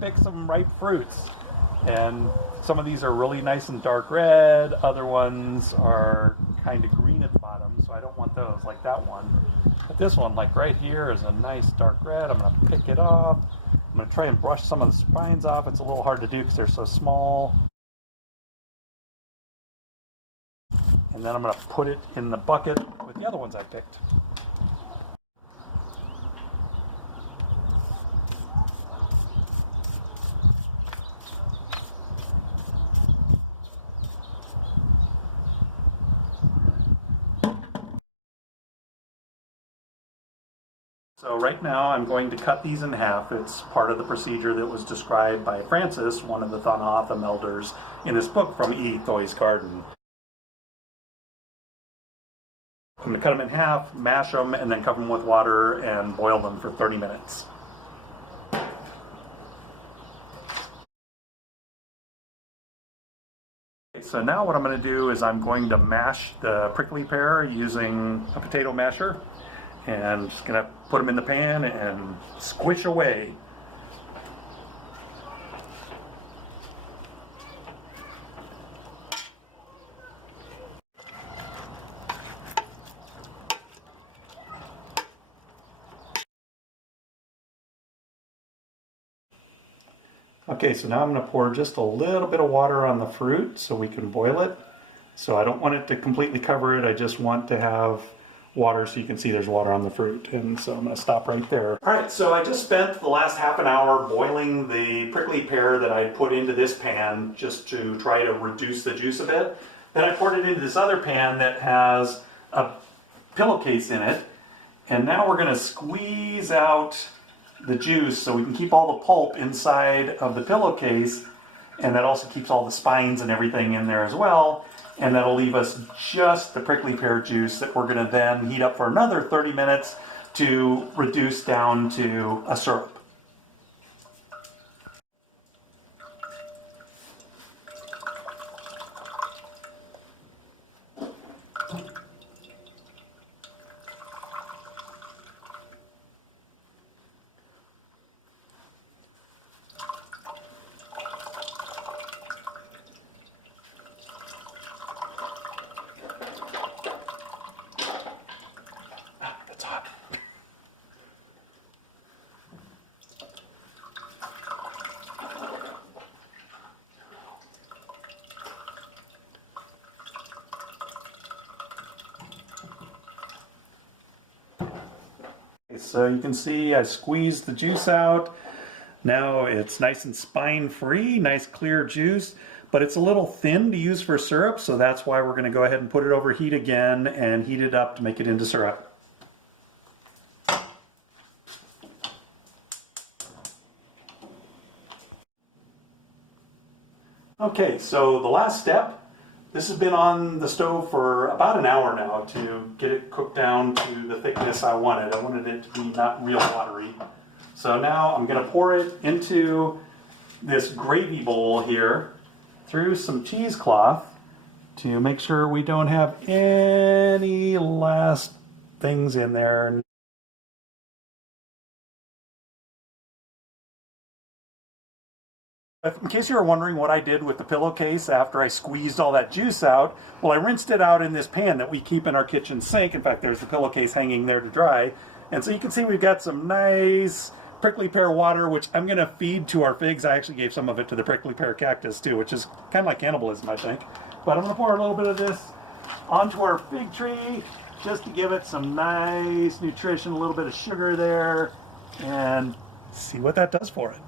pick some ripe fruits. And some of these are really nice and dark red, other ones are kind of green at the bottom, so I don't want those, like that one. But this one, like right here, is a nice dark red. I'm going to pick it off. I'm going to try and brush some of the spines off. It's a little hard to do because they're so small. And then I'm going to put it in the bucket with the other ones I picked. So right now I'm going to cut these in half. It's part of the procedure that was described by Francis, one of the Thanatham elders, in his book From E. Thoi's Garden. I'm going to cut them in half, mash them, and then cover them with water and boil them for 30 minutes. So now what I'm going to do is I'm going to mash the prickly pear using a potato masher. And I'm just going to put them in the pan and squish away. Okay, so now I'm going to pour just a little bit of water on the fruit so we can boil it. So I don't want it to completely cover it, I just want to have water so you can see there's water on the fruit. And so I'm going to stop right there. Alright, so I just spent the last half an hour boiling the prickly pear that I put into this pan just to try to reduce the juice a bit. Then I poured it into this other pan that has a pillowcase in it. And now we're going to squeeze out the juice so we can keep all the pulp inside of the pillowcase. And that also keeps all the spines and everything in there as well. And that'll leave us just the prickly pear juice that we're going to then heat up for another 30 minutes to reduce down to a syrup. So you can see I squeezed the juice out. Now it's nice and spine free, nice clear juice, but it's a little thin to use for syrup, so that's why we're going to go ahead and put it over heat again and heat it up to make it into syrup. Okay, so the last step. This has been on the stove for about an hour now to get it cooked down to the thickness I wanted. I wanted it to be not real watery. So now I'm going to pour it into this gravy bowl here through some cheesecloth to make sure we don't have any last things in there. In case you were wondering what I did with the pillowcase after I squeezed all that juice out, well, I rinsed it out in this pan that we keep in our kitchen sink. In fact, there's the pillowcase hanging there to dry. And so you can see we've got some nice prickly pear water, which I'm going to feed to our figs. I actually gave some of it to the prickly pear cactus too, which is kind of like cannibalism, I think. But I'm going to pour a little bit of this onto our fig tree just to give it some nice nutrition, a little bit of sugar there, and see what that does for it.